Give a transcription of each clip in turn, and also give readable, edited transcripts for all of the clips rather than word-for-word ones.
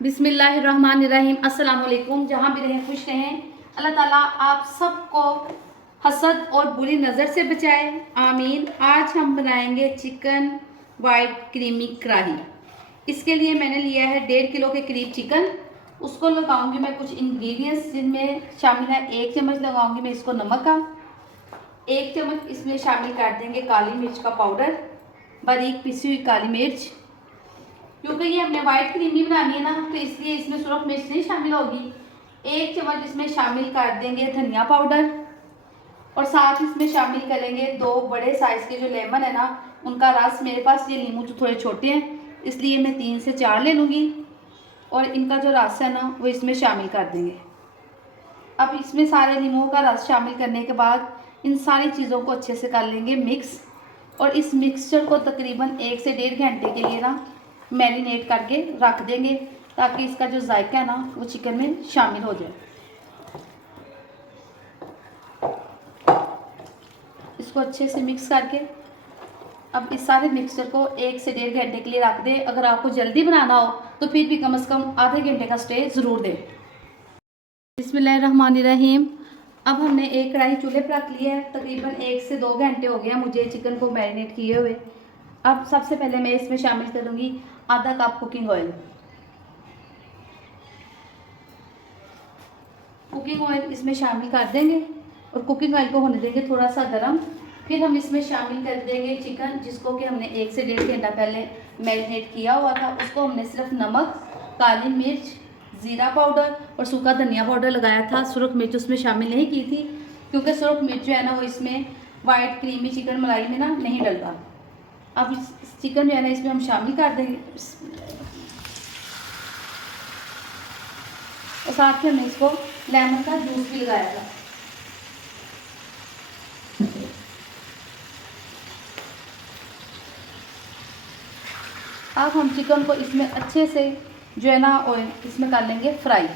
बिस्मिल्लाहिर्रहमानिर्रहीम। अस्सलाम वालेकुम। जहाँ भी रहें खुश रहें। अल्लाह ताला आप सबको हसद और बुरी नज़र से बचाए, आमीन। आज हम बनाएंगे चिकन वाइट क्रीमी कढ़ाई। इसके लिए मैंने लिया है 1.5 किलो के करीब चिकन। उसको लगाऊंगी मैं कुछ इंग्रेडिएंट्स जिनमें शामिल है 1 चम्मच लगाऊंगी मैं इसको नमक का, 1 चम्मच इसमें शामिल कर देंगे काली मिर्च का पाउडर, बारीक पिसी हुई काली मिर्च। क्योंकि ये हमने वाइट क्रीमी बनानी है ना, तो इसलिए इसमें सुरख मिर्च नहीं शामिल होगी। 1 चम्मच इसमें शामिल कर देंगे धनिया पाउडर और साथ इसमें शामिल करेंगे 2 बड़े साइज़ के जो लेमन है ना, उनका रस। मेरे पास ये नींबू तो थोड़े छोटे हैं, इसलिए मैं 3 से 4 ले लूँगी और इनका जो रस है ना वो इसमें शामिल कर देंगे। अब इसमें सारे नींबू का रस शामिल करने के बाद इन सारी चीज़ों को अच्छे से कर लेंगे मिक्स। और इस मिक्सचर को तकरीबन 1 से 1.5 घंटे के लिए ना मैरिनेट करके रख देंगे, ताकि इसका जो जायका है ना वो चिकन में शामिल हो जाए। इसको अच्छे से मिक्स करके अब इस सारे मिक्सचर को 1 से 1.5 घंटे के लिए रख दें। अगर आपको जल्दी बनाना हो तो फिर भी कम से कम आधे घंटे का स्टे ज़रूर दें। बिस्मिल्लाहिर्रहमानिर्रहीम। अब हमने एक कढ़ाई चूल्हे पर रख लिया है। तकरीबन 1 से 2 घंटे हो गया मुझे चिकन को मैरिनेट किए हुए। अब सबसे पहले मैं इसमें शामिल करूँगी आधा cup cooking oil. Cooking oil इसमें शामिल कर देंगे और कुकिंग ऑयल को होने देंगे थोड़ा सा गर्म। फिर हम इसमें शामिल कर देंगे चिकन, जिसको कि हमने 1 से 1.5 घंटा पहले मैरिनेट किया हुआ था। उसको हमने सिर्फ नमक, काली मिर्च, ज़ीरा पाउडर और सूखा धनिया पाउडर लगाया था। सुरख मिर्च उसमें शामिल नहीं की थी, क्योंकि सुरख मिर्च जो है ना वो इसमें वाइट क्रीमी चिकन मलाई में ना नहीं डलता। अब इस चिकन जो है ना इसमें हम शामिल कर देंगे और साथ में हमने इसको लेमन का जूस भी लगाया था। अब हम चिकन को इसमें अच्छे से जो है ना ऑयल इसमें कर लेंगे फ्राई।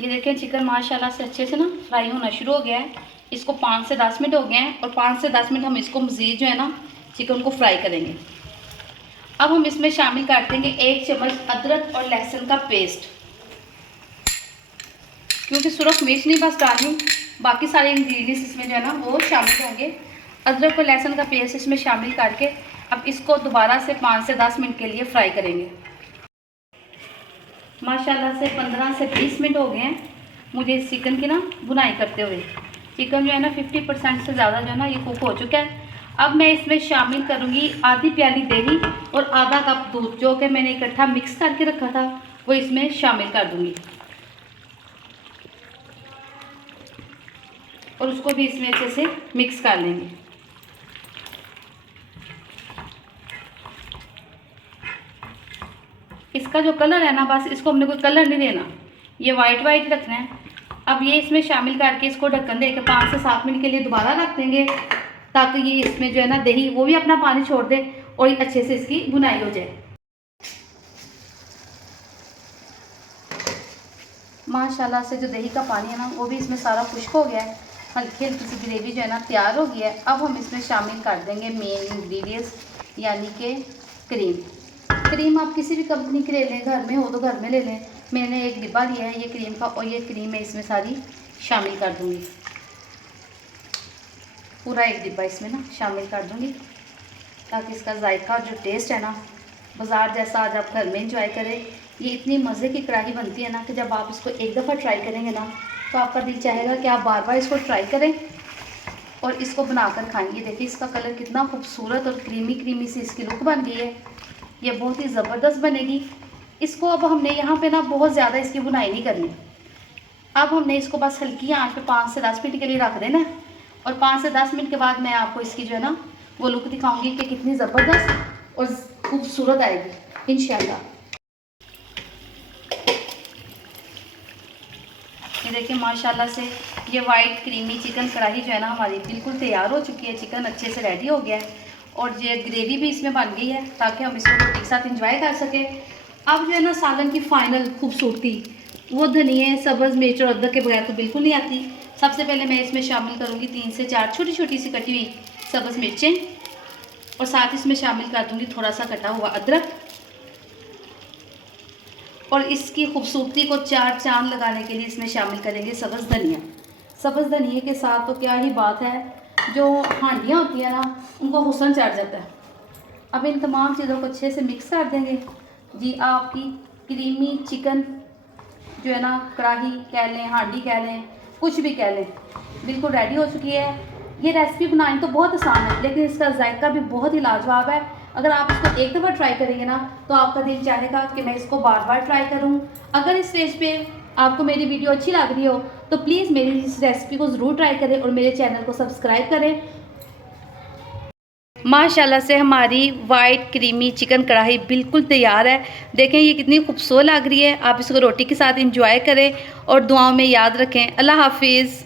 ये देखें चिकन माशाल्लाह से अच्छे से ना फ्राई होना शुरू हो गया है। इसको 5 से 10 मिनट हो गए हैं और 5 से 10 मिनट हम इसको मज़ीद जो है ना चिकन को फ्राई करेंगे। अब हम इसमें शामिल कर देंगे 1 चम्मच अदरक और लहसुन का पेस्ट। क्योंकि सुरख मिर्च नहीं बस डालनी, बाकी सारे इंग्रेडिएंट्स इसमें जो है ना वो शामिल होंगे। अदरक और लहसुन का पेस्ट इसमें शामिल करके अब इसको दोबारा से 5 से 10 मिनट के लिए फ्राई करेंगे। माशाल्लाह से 15 से 20 मिनट हो गए हैं मुझे इस चिकन की ना बुनाई करते हुए। चिकन जो है ना 50% से ज़्यादा जो है ना ये कुक हो चुका है। अब मैं इसमें शामिल करूँगी आधी प्याली दही और आधा कप दूध, जो कि मैंने इकट्ठा मिक्स करके रखा था वो इसमें शामिल कर दूँगी और उसको भी इसमें अच्छे से मिक्स कर लेंगे। इसका जो कलर है ना, बस इसको हमने कोई कलर नहीं देना, ये वाइट वाइट रखना है। अब ये इसमें शामिल करके इसको ढक्कन देकर 5 से 7 मिनट के लिए दोबारा रख देंगे, ताकि ये इसमें जो है ना दही वो भी अपना पानी छोड़ दे और अच्छे से इसकी भुनाई हो जाए। माशाल्लाह से जो दही का पानी है ना वो भी इसमें सारा खुश्क हो गया है। हल्की हल्की सी ग्रेवी जो है ना तैयार हो गया है। अब हम इसमें शामिल कर देंगे मेन इंग्रेडिएंट्स, यानी कि क्रीम। क्रीम आप किसी भी कंपनी की ले लें, घर में हो तो घर में ले लें। मैंने एक डिब्बा लिया है ये क्रीम का और ये क्रीम मैं इसमें सारी शामिल कर दूँगी। पूरा एक डिब्बा इसमें ना शामिल कर दूँगी, ताकि इसका जायका और जो टेस्ट है ना बाज़ार जैसा आज आप घर में इंजॉय करें। ये इतनी मज़े की कढ़ाई बनती है ना कि जब आप इसको एक दफ़ा ट्राई करेंगे ना तो आपका दिल चाहेगा कि आप बार बार इसको ट्राई करें और इसको बनाकर खाएंगे। देखिए इसका कलर कितना खूबसूरत और क्रीमी क्रीमी सी इसकी लुक बन गई है। ये बहुत ही ज़बरदस्त बनेगी। इसको अब हमने यहाँ पे ना बहुत ज़्यादा इसकी बुनाई नहीं करनी। अब हमने इसको बस हल्की आंच पे 5 से 10 मिनट के लिए रख देना और 5 से 10 मिनट के बाद मैं आपको इसकी जो है ना वो लुक दिखाऊंगी कि कितनी ज़बरदस्त और खूबसूरत आएगी इंशाल्लाह। ये देखिए माशाल्लाह से ये वाइट क्रीमी चिकन कढ़ाई जो है ना हमारी बिल्कुल तैयार हो चुकी है। चिकन अच्छे से रेडी हो गया है और ये ग्रेवी भी इसमें बन गई है, ताकि हम इसको रोटी के साथ इंजॉय कर सकें। अब जो है ना सालन की फ़ाइनल खूबसूरती वो धनिया, सब्ज़ मिर्च और अदरक के बगैर तो बिल्कुल नहीं आती। सबसे पहले मैं इसमें शामिल करूँगी 3 से 4 छोटी छोटी सी कटी हुई सब्ज़ मिर्चें और साथ इसमें शामिल कर दूँगी थोड़ा सा कटा हुआ अदरक और इसकी खूबसूरती को चार चांद लगाने के लिए इसमें शामिल करेंगे सब्ज़ धनिया। सब्ज़ धनिया के साथ तो क्या ही बात है, जो हांडियाँ होती हैं ना उनको हुस्न चढ़ जाता है। अब इन तमाम चीज़ों को अच्छे से मिक्स कर देंगे जी। आपकी क्रीमी चिकन जो है ना, कढ़ाई कह लें, हांडी कह लें, कुछ भी कह लें, बिल्कुल रेडी हो चुकी है। ये रेसिपी बनानी तो बहुत आसान है, लेकिन इसका जायका भी बहुत ही लाजवाब है। अगर आप इसको एक दफ़ा ट्राई करेंगे ना तो आपका दिल चाहेगा कि मैं इसको बार बार ट्राई करूं। अगर इस स्टेज पे आपको मेरी वीडियो अच्छी लग रही हो तो प्लीज़ मेरी इस रेसिपी को ज़रूर ट्राई करें और मेरे चैनल को सब्सक्राइब करें। माशाल्लाह से हमारी वाइट क्रीमी चिकन कढ़ाई बिल्कुल तैयार है। देखें ये कितनी खूबसूरत लग रही है। आप इसको रोटी के साथ इंजॉय करें और दुआओं में याद रखें। अल्लाह हाफिज़।